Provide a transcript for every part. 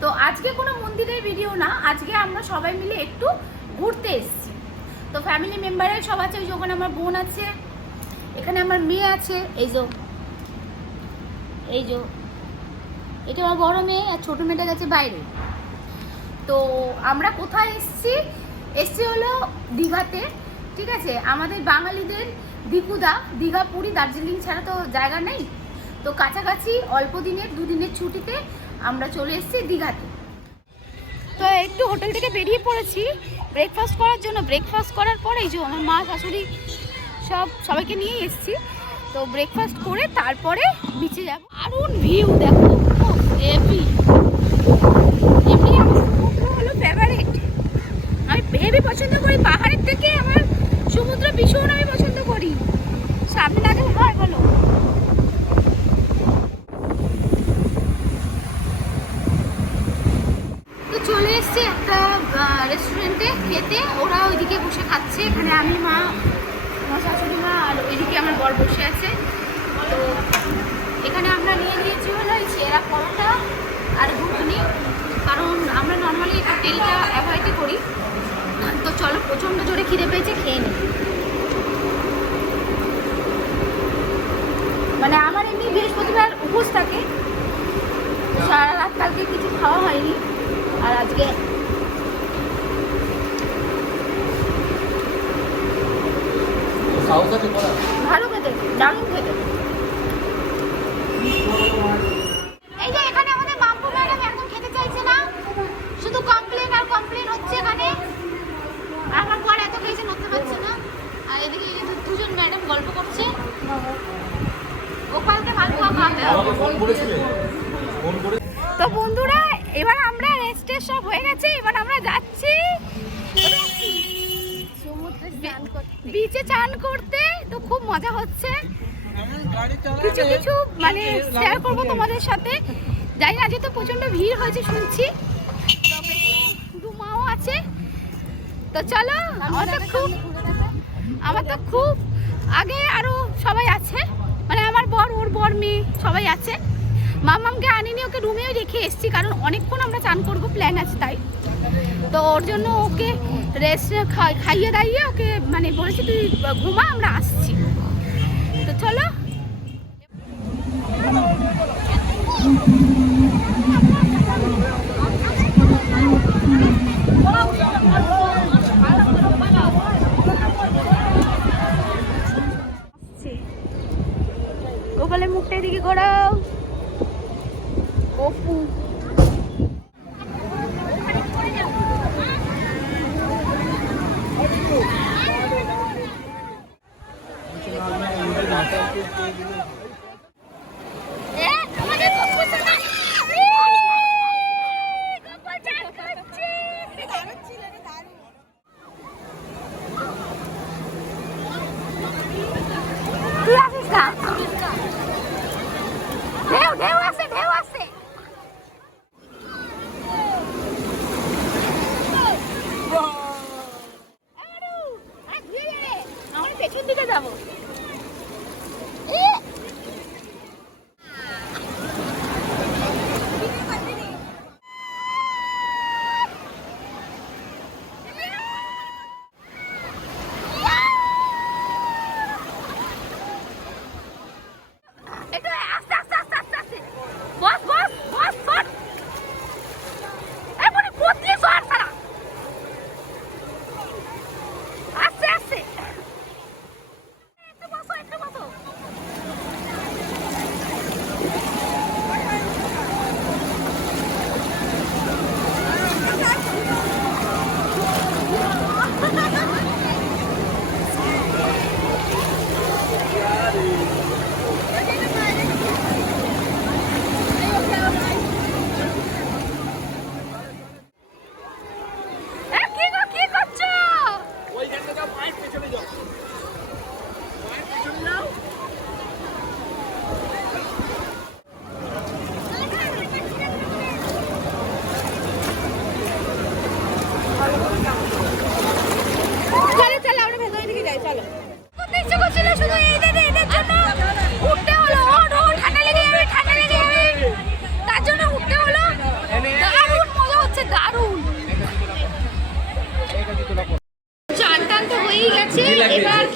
তো আজকে কোনো মন্দিরের ভিডিও না, আজকে আমরা সবাই মিলে একটু ঘুরতে এসেছি। তো ফ্যামিলি মেম্বারের সব আছে, ওই যে ওখানে আমার বোন আছে, এখানে আমার মেয়ে আছে, এই যে এটা আমার বড় মেয়ে, আর ছোটো মেয়েটা গেছে বাইরে। তো আমরা কোথায় এসছি হলো দীঘাতে। ঠিক আছে, আমাদের বাঙালিদের দীঘা পুরী দার্জিলিং ছাড়া তো জায়গা নেই। তো কাছাকাছি অল্প দিনের 2 দিনের ছুটিতে আমরা চলে এসেছি দীঘাতে। তো একটু হোটেল থেকে বেরিয়ে পড়েছি ব্রেকফাস্ট করার জন্য। ব্রেকফাস্ট করার পরে এই যে আমার মা শাশুড়ি সবাইকে নিয়ে এসেছি। তো ব্রেকফাস্ট করে তারপরে বিচে যাব। দারুণ ভিউ দেখো, হেভি। এমনি আমার সমুদ্র হলো ফেভারিট, আমি হেভি পছন্দ করি। পাহাড়ের থেকে আমার সমুদ্র ভীষণ আমি পছন্দ করি। সামনে না গেলে হয় বলো? তো চলে এসছে একটা রেস্টুরেন্টে খেতে, ওরা ওইদিকে বসে খাচ্ছে। এখানে আমি, মা, আমার শাশুড়ি মা, আর ওইদিকে আমার বর বসে আছে। তো এখানে আমরা নিয়ে নিয়েছি হলো এই ছেঁড়া পরোটা আর ঘুগনি, কারণ আমরা নর্মালি একটু তেলটা অ্যাভয়েডই করি। তো চলো, প্রচণ্ড জোরে খিদে পেয়েছে, খেয়ে নিই। মানে আমার এমনি বৃহস্পতিবার উপোস থাকে, সারা রাত কালকে কিছু খাওয়া হয়নি, আর আজকে ভালো খেতে, দারুণ খেতে। এই যে এখানে আমাদের মাম্পু ম্যাডাম একদম খেতে চাইছে না, শুধু কমপ্লেন আর কমপ্লেন হচ্ছে এখানে। আমার পর এত খেয়েছে, নড়তে পারছে না। আর এদিকে এই যে দুজন ম্যাডাম গল্প করছে। গোপালকে মালপোয়া খাওয়াবে। তো বন্ধুরা, এবার আমরা রেস্টের সব হয়ে গেছে, এবার আমরা যাচ্ছি বিচে চান করতে। তো খুব মজা হচ্ছে, কিছু কিছু মানে শেয়ার করবো তোমাদের সাথে। জানি না, আজকে তো প্রচন্ড ভিড় হয়েছে শুনছি, দু মাও আছে। তো চলো, আমার তো খুব আগে আরো সবাই আছে, মানে আমার বর, ওর বর, মেয়ে সবাই আছে। মামামকে আনিনি, ওকে রুমেও রেখে এসেছি, কারণ অনেকক্ষণ আমরা চান করবো প্ল্যান আছে তাই। তো ওর জন্য ওকে রেস্ট খাইয়ে দাইয়ে ওকে মানে বলেছি তুই ঘুমা, আমরা আসছি। তো চলো। গোপালের মুখটা এদিকে ঘোরাও, অপু। আমাদের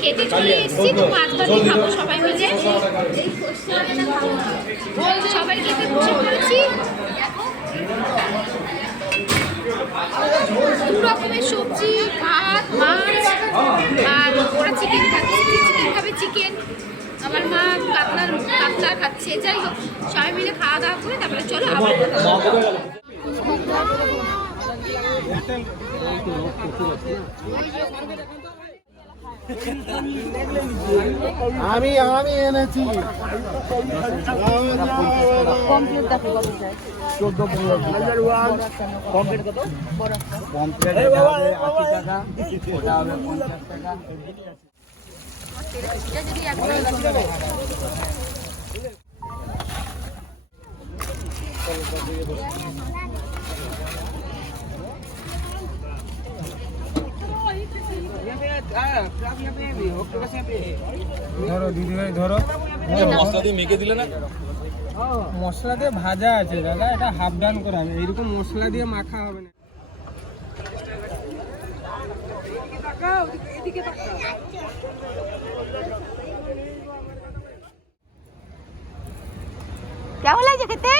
খেতে চলে এসেছি, তো মাছ ভাজি খাবো সবাই মিলে। সবাই খেতে বসে পড়েছি। দু রকমের সবজি, ভাত, মাছ, আর ওরা চিকেন খাচ্ছে, চিকেন খাবে চিকেন। আমার মা কাতলা খাচ্ছে। যাই হোক, সবাই মিলে খাওয়া দাওয়া করে তারপরে চলো আবার আমি এনেছি কমপ্লিট দেখো কত চাই 14 কমপ্লিট কত কমপ্লিট হবে 80 টাকা ওটা হবে 50 টাকা ধরো দিদি ভাই ধরো মশলা দিয়ে মেখে দিলে না মশলা দিয়ে ভাজা আছে দাদা, এটা হাফ ডান করা হবে, এইরকম মশলা দিয়ে মাখা হবে না। কেমন লাগছে খেতে?